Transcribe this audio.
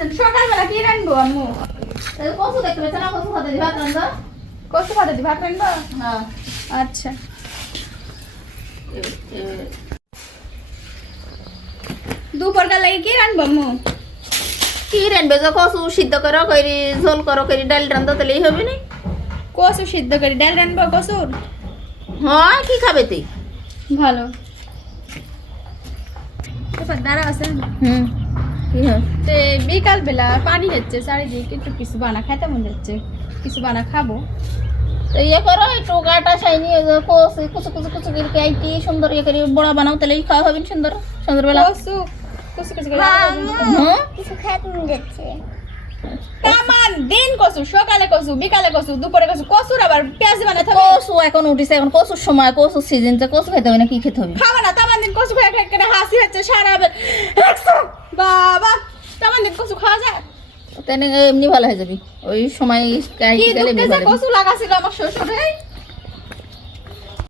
আছেন? সকালবেলা কি রাখবো আম্মু? কচু দেখতে পাচ্ছ না? কচু খাতে দিবা রান্না? কচু পাতা দি ভাত রাখবো? হ্যাঁ। আচ্ছা। দুপুরকার লাগে কি রাখবো আম্মু? কি রানবে যে কচু সিদ্ধ করো করি ঝোল করো করি ডাল রান্ধো তাহলেই হবে না? কচু সিদ্ধ করি ডাল রাখবো কচুর? হ্যাঁ কি খাবে তুই? ভালো। এবার দাঁড়া আছেন? কি হয়? তে বিকাল বেলা পানি হচ্ছে চারিদিকে, একটু কিছু বানা খাইতে মন যাচ্ছে, কিছু বানা খাবো। তো ইয়ে করো একটু গাটা সাইনি কচু কুচু কুচু কুচু করে কাইটি সুন্দর ইয়ে করে বড়া বানাও তাহলেই খাওয়া হবে সুন্দর সন্ধ্যাবেলা। কচু কচু কচু করে হ্যাঁ কিছু খাইতে মন যাচ্ছে। তামান দিন কচু, সকালে কচু, বিকালে কচু, দুপুরে কচু, কচুর আবার পেঁয়াজ বানাতে হবে। কচু এখন উঠিছে, এখন কচুর সময়, কচুর সিজন, কচু খেতে হবে না কি খেতে হবে? খাবো না তামান দিন কচু খাই খাই করে হাসি হচ্ছে সারা বেলা। বাবা তামান দিন কচু খাওয়া যায়? তাই এমনি ভালো হয়ে যাবি ওই সময় কি কাইটি গেলে এমনি দুঃখে যে ভালো হবে। কচু লাগাছিল আমার শ্বশুরে।